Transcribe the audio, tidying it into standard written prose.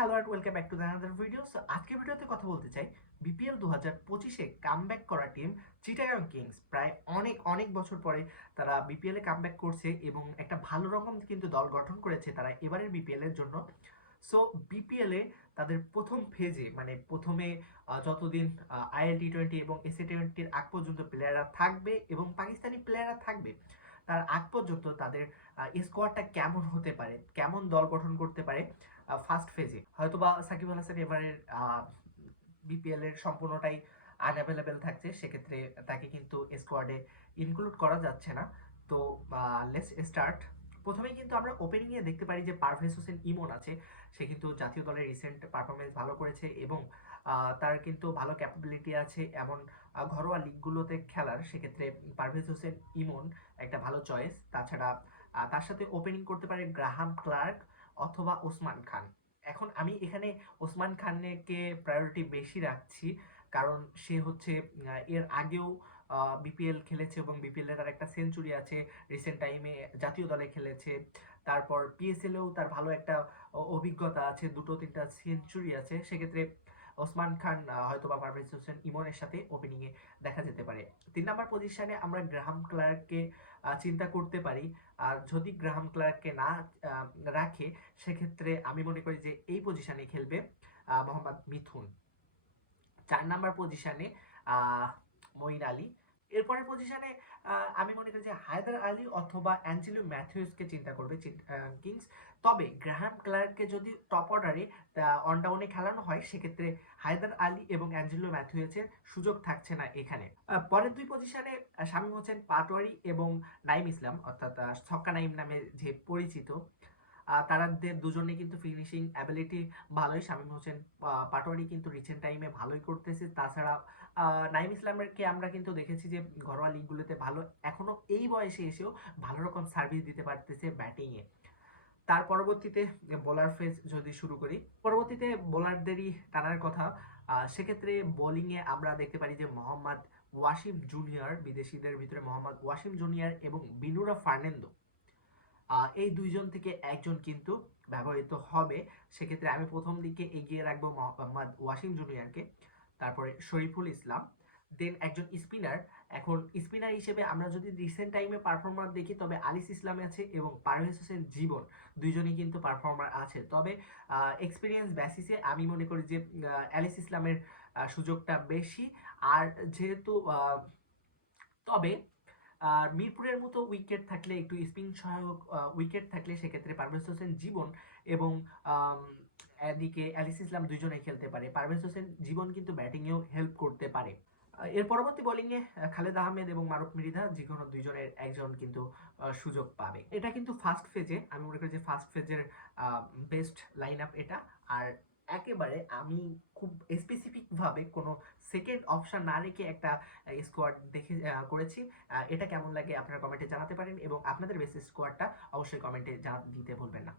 Hello and welcome back to the another video. So আজকের ভিডিওতে কথা বলতে চাই বিপিএল 2025-এ কামব্যাক করা টিম চিটাগং কিংস। প্রায় অনেক অনেক বছর পরে তারা বিপিএল এ কামব্যাক করছে এবং একটা ভালো রকম কিন্তু দল গঠন করেছে তারা এবারের বিপিএল এর জন্য। সো বিপিএল এ তাদের প্রথম ফেজে মানে প্রথমে যতদিন আইএল টি-20 এবং এসএ টি-20-র আগ পর্যন্ত প্লেয়াররা থাকবে এবং পাকিস্তানি প্লেয়াররা থাকবে, তার আগ পর্যন্ত তাদের স্কোয়াডটা কেমন হতে পারে, কেমন দল গঠন করতে পারে ফার্স্ট ফেজে। হয়তোবা সাকিব আল হাসান এবারের বিপিএল এর সম্পূর্ণটাই আনঅ্যাভেলেবেল থাকছে, সেক্ষেত্রে তাকে কিন্তু স্কোয়াডে ইনক্লুড করা যাচ্ছে না। তো লেটস স্টার্ট। প্রথমেই কিন্তু আমরা ওপেনিং এ দেখতে পারি যে পারভেজ হোসেন ইমন আছে। সে কিন্তু জাতীয় দলের রিসেন্ট পারফরমেন্স ভালো করেছে এবং তার কিন্তু ভালো ক্যাপাবিলিটি আছে এমন ঘরোয়া লিগগুলোতে খেলার। সেক্ষেত্রে পারভেজ হোসেন ইমন একটা ভালো চয়েস। তাছাড়া তার সাথে ওপেনিং করতে পারে গ্রাহাম ক্লার্ক অথবা ওসমান খান। এখন আমি এখানে ওসমান খানকে প্রায়োরিটি বেশি রাখছি, কারণ সে হচ্ছে এর আগেও বিপিএল খেলেছে এবং বিপিএল এর তার একটা সেঞ্চুরি আছে। রিসেন্ট টাইমে জাতীয় দলে খেলেছে, তারপর পিএসএল এও তার ভালো একটা অভিজ্ঞতা আছে, দুটো তিনটা সেঞ্চুরি আছে। সেক্ষেত্রে ওসমান খান হয়তো বা পারভেজ হোসেন ইমনের সাথে ওপেনিং এ দেখা যেতে পারে। 3 নম্বর পজিশনে আমরা গ্রাহাম ক্লার্ককে চিন্তা করতে পারি। আর যদি গ্রাহাম ক্লার্ককে না আহ, রাখে, সেক্ষেত্রে আমি মনে করি যে এই পজিশনে খেলবে মোহাম্মদ মিথুন। 4 নম্বর পজিশনে আহ মঈন আলী। এরপরের পজিশনে আমি মনে করি যে হায়দার আলী অথবা অ্যাঞ্জেলো ম্যাথিউসকে চিন্তা করবে কিংস। তবে গ্রাহাম ক্লার্ককে যদি টপ অর্ডারে অন ডাউনে খেলানো হয়, সেক্ষেত্রে হায়দার আলী এবং অ্যাঞ্জেলো ম্যাথিউসের সুযোগ থাকছে না এখানে। পরের 2 পজিশনে শামীম হোসেন পাটোয়ারি এবং নাইম ইসলাম, অর্থাৎ ছক্কা নাইম নামে যে পরিচিত, তারাদের দুজনে কিন্তু ফিনিশিং অ্যাবিলিটি ভালোই। শামীম হোসেন পাটোয়ারি কিন্তু রিসেন্ট টাইমে ভালোই করতেছে। তাছাড়া নাইম ইসলামেরকে আমরা কিন্তু দেখেছি যে ঘরোয়া লিগগুলোতে ভালো, এখনো এই বয়সে এসেও ভালো রকম সার্ভিস দিতে পারতেছে ব্যাটিংয়ে। তার পরবর্তীতে বোলার ফেজ যদি শুরু করি, পরবর্তীতে বোলারদেরই টানার কথা। সেক্ষেত্রে বোলিংয়ে আমরা দেখতে পারি যে মোহাম্মদ ওয়াসিম জুনিয়র, বিদেশিদের ভিতরে মোহাম্মদ ওয়াসিম জুনিয়র এবং বিনুরা ফার্নান্দো, এই দুইজন থেকে একজন কিন্তু ব্যবহৃত হবে। সেক্ষেত্রে আমি প্রথম দিকে এগিয়ে রাখবো মোহাম্মদ ওয়াসিম জুনিয়রকে, তারপরে শরীফুল ইসলাম, দেন একজন স্পিনার। এখন স্পিনার হিসেবে আমরা যদি রিসেন্ট টাইমে পারফরমার দেখি, তবে আলিস ইসলাম আছে এবং পারভেজ হোসেন জীবন, দুইজনই কিন্তু পারফর্মার আছে। তবে এক্সপিরিয়েন্স বেসিসে আমি মনে করি যে আলিস ইসলামের সুযোগটা বেশি। আর যেহেতু তবে আর মিরপুরের মতো উইকেট থাকলে, একটু স্পিন সহায়ক উইকেট থাকলে, সেক্ষেত্রে পারভেজ হোসেন জীবন এবং আম, এদিকে অ্যালিস ইসলাম দুইজনে খেলতে পারে। পারভেজ হোসেন জীবন কিন্তু ব্যাটিংয়েও হেল্প করতে পারে। এর পরবর্তী বোলিংয়ে খালেদ আহমেদ এবং মারুফ মৃধা, যে কোনো দুইজনের একজন কিন্তু সুযোগ পাবে। এটা কিন্তু ফার্স্ট ফেজে, আমি মনে করি যে ফার্স্ট ফেজের বেস্ট লাইন আপ এটা। আর একেবারে আমি খুব স্পেসিফিক ভাবে কোনো সেকেন্ড অপশন না রেখে একটা স্কোয়াড দেখে করেছি। এটা কেমন লাগে আপনারা কমেন্টে জানাতে পারেন এবং আপনাদের বেস্ট স্কোয়াডটা অবশ্যই কমেন্টে দিতে ভুলবেন না।